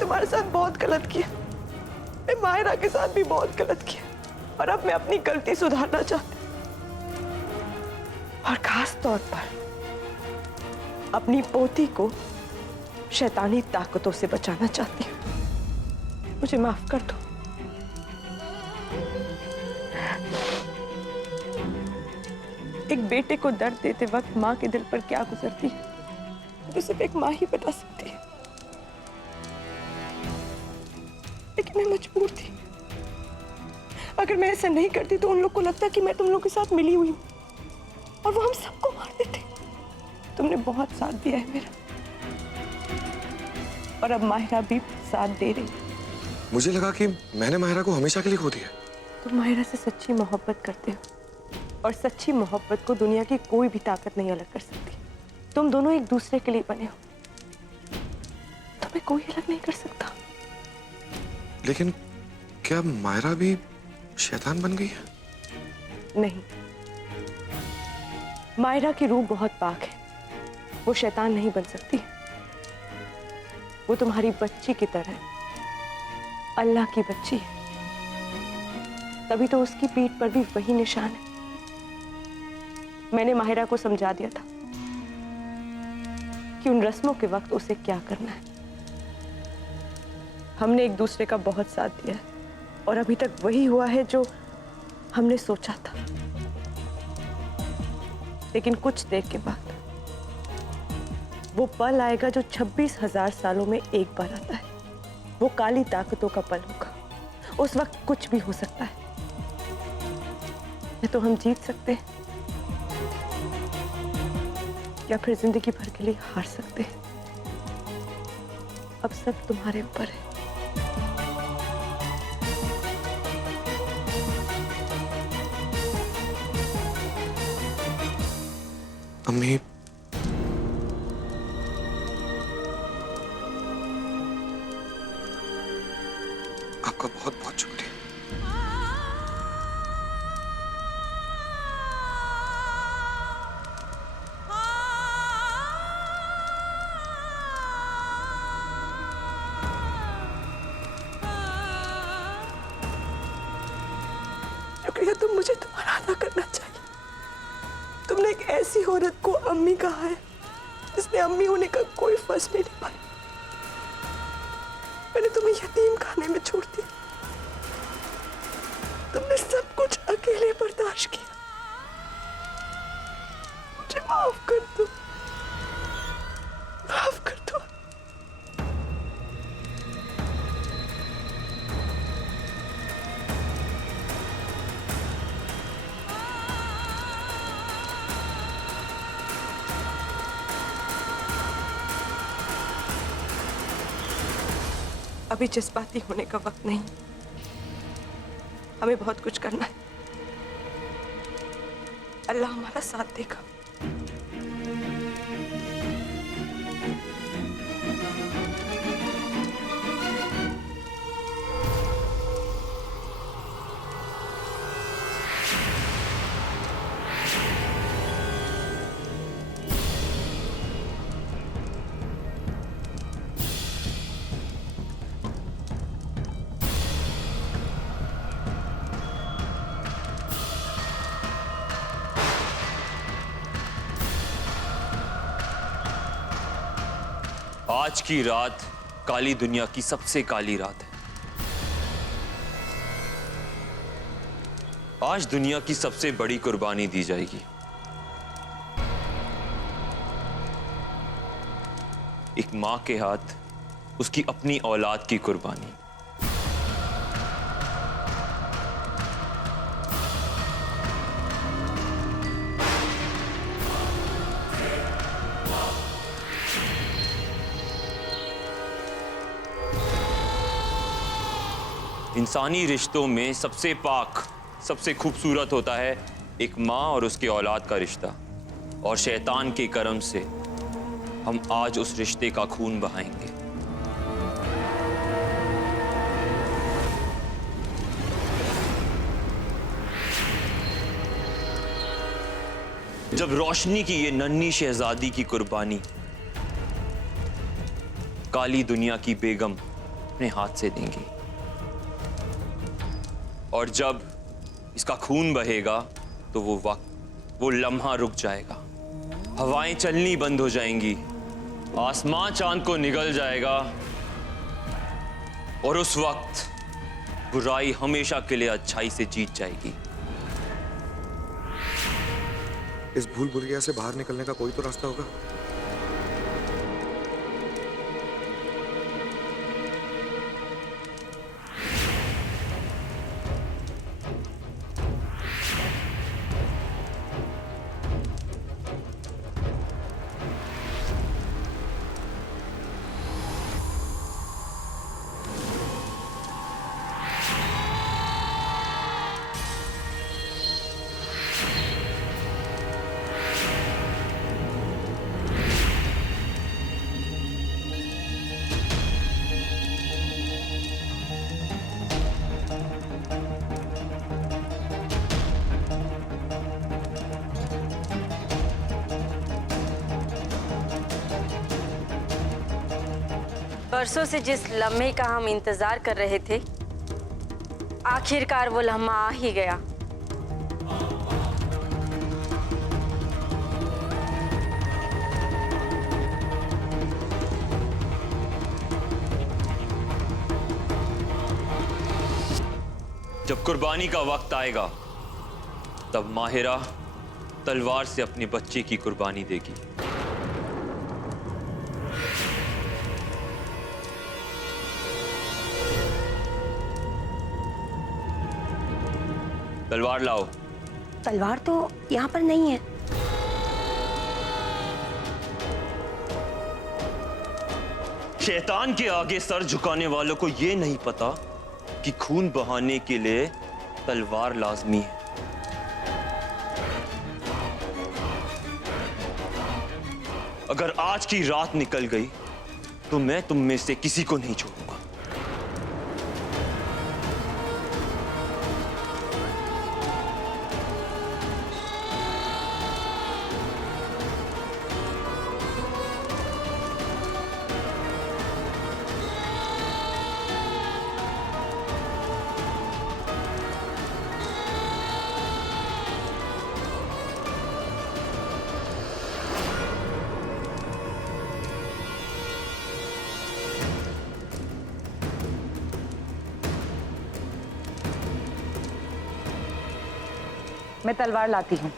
तुम्हारे साथ बहुत गलत किया, मैं मायरा के साथ भी बहुत गलत किया, और अब मैं अपनी गलती सुधारना चाहती हूँ, और खास तौर पर अपनी पोती को शैतानी ताकतों से बचाना चाहती हूँ। मुझे माफ कर दो। एक बेटे को दर्द देते वक्त माँ के दिल पर क्या गुजरती है तो सिर्फ एक माँ ही बता सकती है, लेकिन मैं मजबूर थी। अगर मैं ऐसा नहीं करती तो उन लोग को लगता कि मैं तुम लोग के साथ मिली हुई हूँ और वो हम सबको मार देते। तुमने बहुत साथ दिया है मेरा, और अब माहिरा भी साथ दे रही। मुझे लगा कि मैंने माहिरा को हमेशा के लिए खो दिया। तुम माहिरा से सच्ची मोहब्बत करते हो, और सच्ची मोहब्बत को दुनिया की कोई भी ताकत नहीं अलग कर सकती। तुम दोनों एक दूसरे के लिए बने हो, तुम्हें कोई अलग नहीं कर सकता। लेकिन क्या माहिरा भी शैतान बन गई है? नहीं, माहिरा की रूह बहुत पाक है, वो शैतान नहीं बन सकती। वो तुम्हारी बच्ची की तरह है, अल्लाह की बच्ची है, तभी तो उसकी पीठ पर भी वही निशान है। मैंने माहिरा को समझा दिया था कि उन रस्मों के वक्त उसे क्या करना है। हमने एक दूसरे का बहुत साथ दिया है, और अभी तक वही हुआ है जो हमने सोचा था। लेकिन कुछ देर के बाद वो पल आएगा जो 26,000 सालों में एक बार आता है। वो काली ताकतों का पल होगा। उस वक्त कुछ भी हो सकता है। या तो हम जीत सकते हैं, या फिर जिंदगी भर के लिए हार सकते हैं। अब सब तुम्हारे ऊपर है। अम्मी, आपका बहुत बहुत शुक्रिया। शुक्रिया तो मुझे तुम्हारा अदा करना चाहिए। तुमने एक ऐसी औरत को अम्मी कहा है जिसने अम्मी होने का कोई फर्ज नहीं निभाया। मैंने तुम्हें यतीम खाने में छोड़ दिया। तुमने सब कुछ अकेले बर्दाश्त किया। मुझे माफ कर दो, माफ कर दो। अभी जज्बाती होने का वक्त नहीं, हमें बहुत कुछ करना है। अल्लाह हमारा साथ देगा। आज की रात काली दुनिया की सबसे काली रात है। आज दुनिया की सबसे बड़ी कुर्बानी दी जाएगी। एक मां के हाथ उसकी अपनी औलाद की कुर्बानी। इंसानी रिश्तों में सबसे पाक, सबसे खूबसूरत होता है एक माँ और उसके औलाद का रिश्ता, और शैतान के करम से हम आज उस रिश्ते का खून बहाएंगे। जब रोशनी की ये नन्ही शहजादी की कुर्बानी काली दुनिया की बेगम अपने हाथ से देंगी। और जब इसका खून बहेगा तो वो वक्त, वो लम्हा रुक जाएगा, हवाएं चलनी बंद हो जाएंगी, आसमां चांद को निगल जाएगा और उस वक्त बुराई हमेशा के लिए अच्छाई से जीत जाएगी। इस भूल भुलैया से बाहर निकलने का कोई तो रास्ता होगा। बरसों से जिस लम्हे का हम इंतजार कर रहे थे, आखिरकार वो लम्हा आ ही गया। जब कुर्बानी का वक्त आएगा तब माहिरा तलवार से अपने बच्चे की कुर्बानी देगी। तलवार लाओ। तलवार तो यहाँ पर नहीं है। शैतान के आगे सर झुकाने वालों को यह नहीं पता कि खून बहाने के लिए तलवार लाजमी है। अगर आज की रात निकल गई तो मैं तुम में से किसी को नहीं छोड़ूंगा। मैं तलवार लाती हूँ।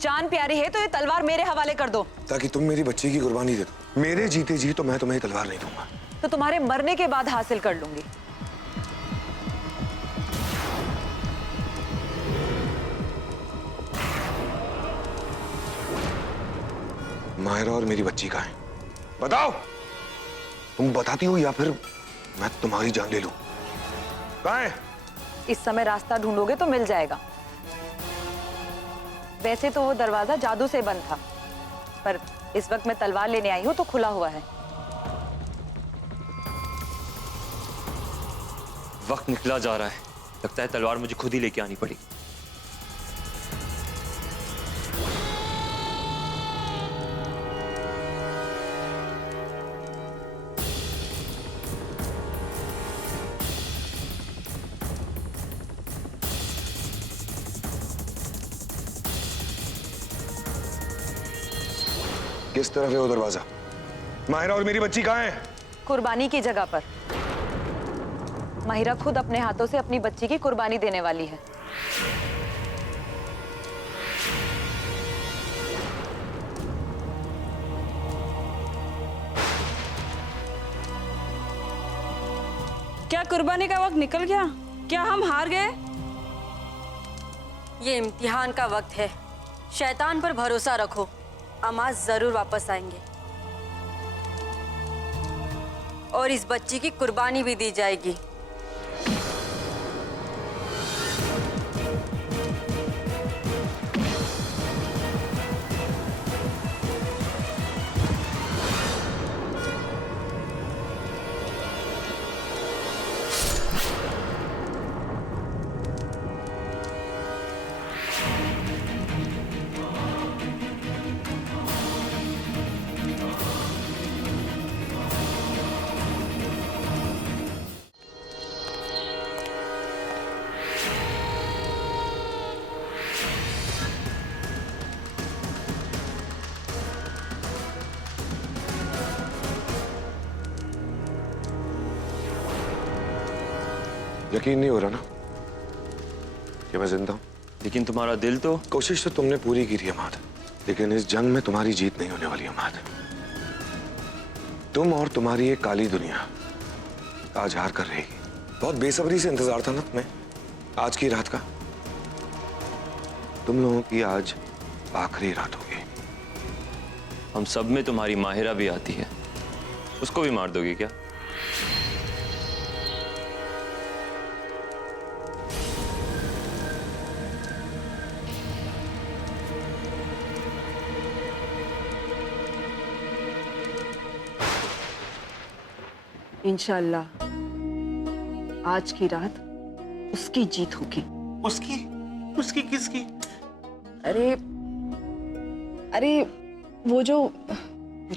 जान प्यारी है तो ये तलवार मेरे हवाले कर दो, ताकि तुम मेरी बच्ची की कुर्बानी दे दो। मेरे जीते जी तो मैं तुम्हें तलवार नहीं दूंगा। तो तुम्हारे मरने के बाद हासिल कर लूंगी। माहिरा और मेरी बच्ची कहाँ है? बताओ। तुम बताती हो या फिर मैं तुम्हारी जान ले लूं? कहाँ है? इस समय रास्ता ढूंढोगे तो मिल जाएगा। वैसे तो वो दरवाजा जादू से बंद था, पर इस वक्त मैं तलवार लेने आई हूं तो खुला हुआ है। वक्त निकला जा रहा है, लगता है तलवार मुझे खुद ही लेके आनी पड़ेगी। किस तरफ है वो दरवाजा? माहिरा और मेरी बच्ची कहाँ है? कुर्बानी की जगह पर। माहिरा खुद अपने हाथों से अपनी बच्ची की कुर्बानी देने वाली है। क्या कुर्बानी का वक्त निकल गया? क्या हम हार गए? ये इम्तिहान का वक्त है, शैतान पर भरोसा रखो, अमाद जरूर वापस आएंगे और इस बच्ची की कुर्बानी भी दी जाएगी। यकीन नहीं हो रहा ना कि मैं जिंदा हूं। लेकिन तुम्हारा दिल तो। कोशिश तो तुमने पूरी की थी अमाद, लेकिन इस जंग में तुम्हारी जीत नहीं होने वाली अमाद। तुम और तुम्हारी ये काली दुनिया आज हार कर रहेगी। बहुत बेसब्री से इंतजार था ना तुम्हें आज की रात का। तुम लोगों की आज आखिरी रात होगी। हम सब में तुम्हारी माहिरा भी आती है, उसको भी मार दोगी क्या? इंशाअल्लाह आज की रात उसकी जीत होगी। उसकी? उसकी किसकी? अरे अरे वो जो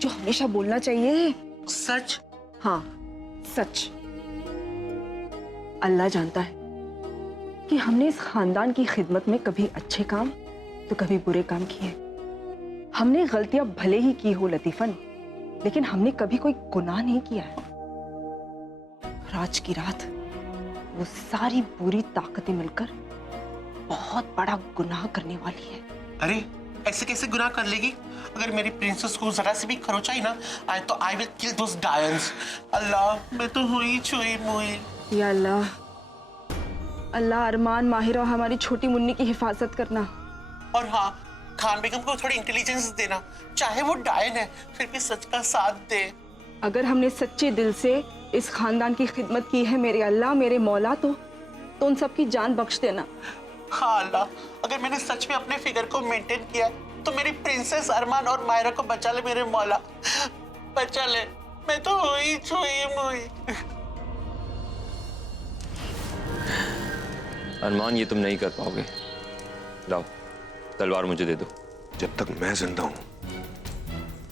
हमेशा बोलना चाहिए सच? हाँ सच। अल्लाह जानता है कि हमने इस खानदान की खिदमत में कभी अच्छे काम तो कभी बुरे काम किए। हमने गलतियां भले ही की हो लतीफन, लेकिन हमने कभी कोई गुनाह नहीं किया है। आज की रात वो सारी बुरी ताकतें मिलकर बहुत बड़ा गुनाह करने वाली है। अरे ऐसे कैसे गुनाह कर लेगी? अगर मेरी प्रिंसेस को जरा से भी खरोचाई ना तो आई विल किल दोस डायंस। अल्लाह, मैं तो हुई छुई मुई। या अल्लाह, अल्लाह अरमान, माहिरा और हमारी छोटी मुन्नी की हिफाजत करना। और हाँ, खान बेगम को थोड़ी इंटेलिजेंस देना, चाहे वो डायन है फिर भी सच का साथ दे। अगर हमने सच्चे दिल से इस खानदान की खिदमत की है मेरे अल्लाह, मेरे मौला, तो उन सब की जान बख्श देना। हाँ अल्लाह, अगर मैंने सच में अपने फिगर को मेंटेन किया तो मेरी प्रिंसेस अरमान और मायरा को बचा ले मेरे मौला, बचा ले। मैं तो हुई छुई मुई। अरमान, ये तुम नहीं कर पाओगे। लाओ तलवार मुझे दे दो। जब तक मैं जिंदा हूं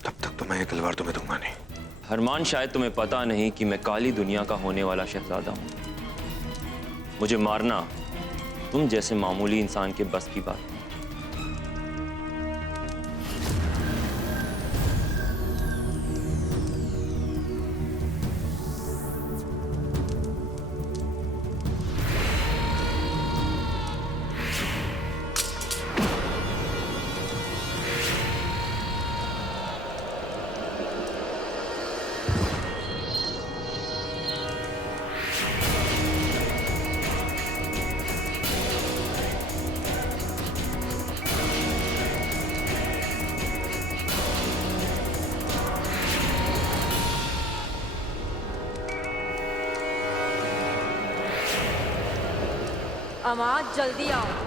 तब तक तो मैं ये तलवार तुम्हें दूंगा नहीं। अरमान, शायद तुम्हें पता नहीं कि मैं काली दुनिया का होने वाला शहजादा हूं। मुझे मारना तुम जैसे मामूली इंसान के बस की बात नहीं। अमाद, जल्दी आओ।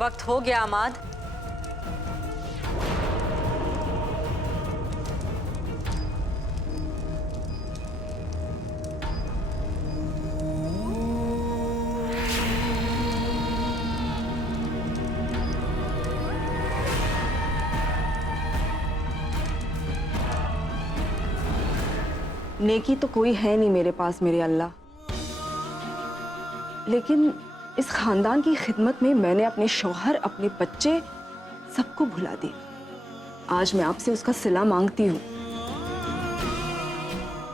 वक्त हो गया अमाद। नेकी तो कोई है नहीं मेरे पास मेरे अल्लाह, लेकिन इस खानदान की खिदमत में मैंने अपने शौहर, अपने बच्चे सबको भुला दिया। आज मैं आपसे उसका सिला मांगती हूँ।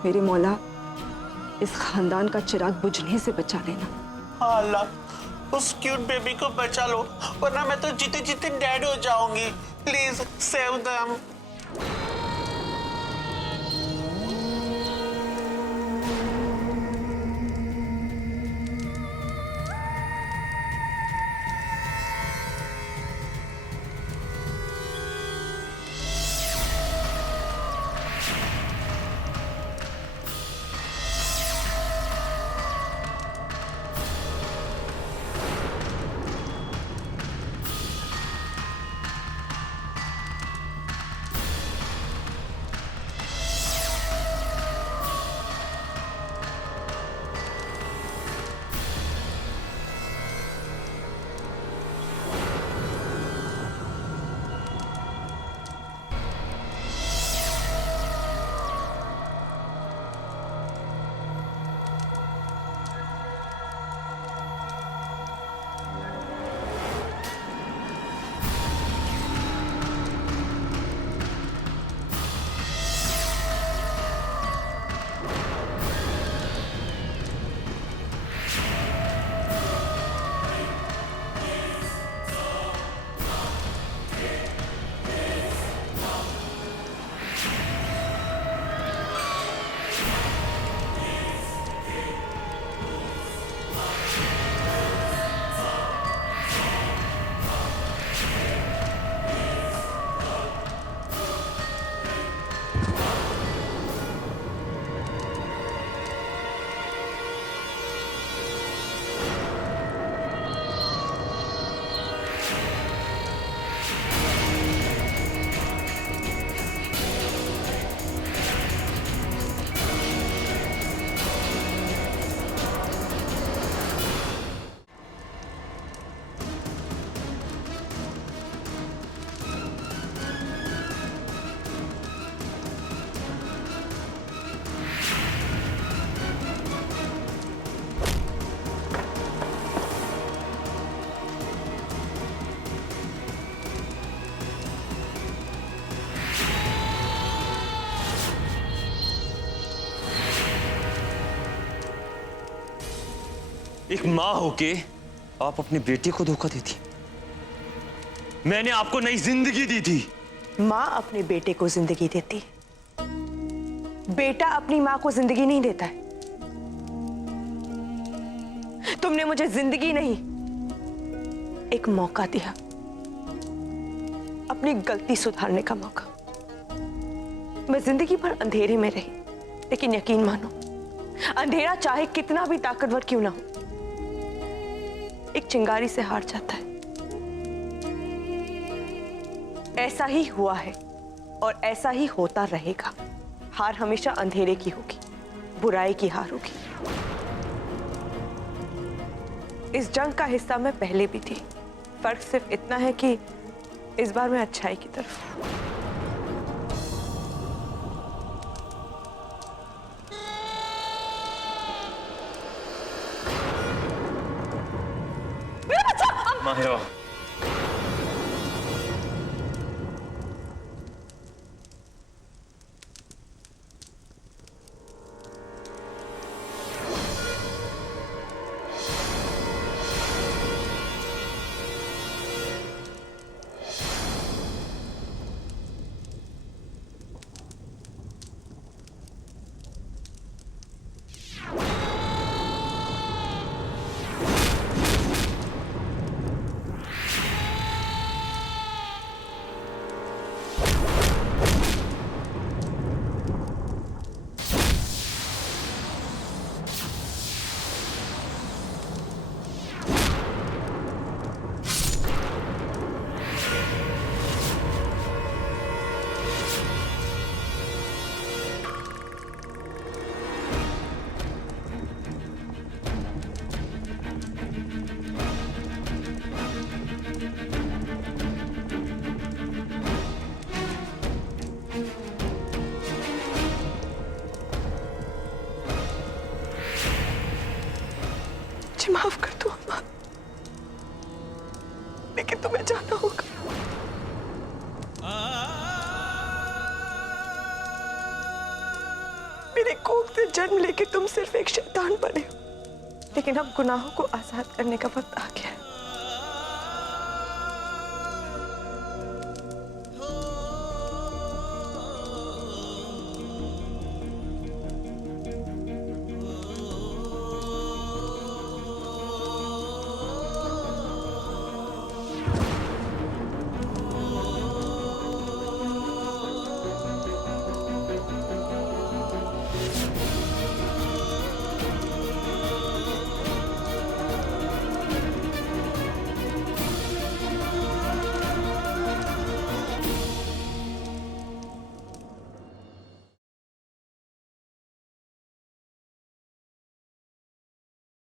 मेरे मौला, इस खानदान का चिराग बुझने से बचा लेना। हाँ अल्लाह, उस क्यूट बेबी को बचा लो, वरना मैं तो जीते जीते डेड हो जाऊंगी। Please save them. एक माँ होके आप अपने बेटे को धोखा देती। मैंने आपको नई जिंदगी दी थी। माँ अपने बेटे को जिंदगी देती, बेटा अपनी माँ को जिंदगी नहीं देता है। तुमने मुझे जिंदगी नहीं, एक मौका दिया, अपनी गलती सुधारने का मौका। मैं जिंदगी भर अंधेरे में रही, लेकिन यकीन मानो, अंधेरा चाहे कितना भी ताकतवर क्यों ना हो, एक चिंगारी से हार जाता है। ऐसा ही हुआ है और ऐसा ही होता रहेगा। हार हमेशा अंधेरे की होगी, बुराई की हार होगी। इस जंग का हिस्सा मैं पहले भी थी, फर्क सिर्फ इतना है कि इस बार मैं अच्छाई की तरफ हूं। माहिरा, मेरे कोख से जन्म लेके तुम सिर्फ एक शैतान बने हो, लेकिन अब गुनाहों को आजाद करने का वक्त आ गया है।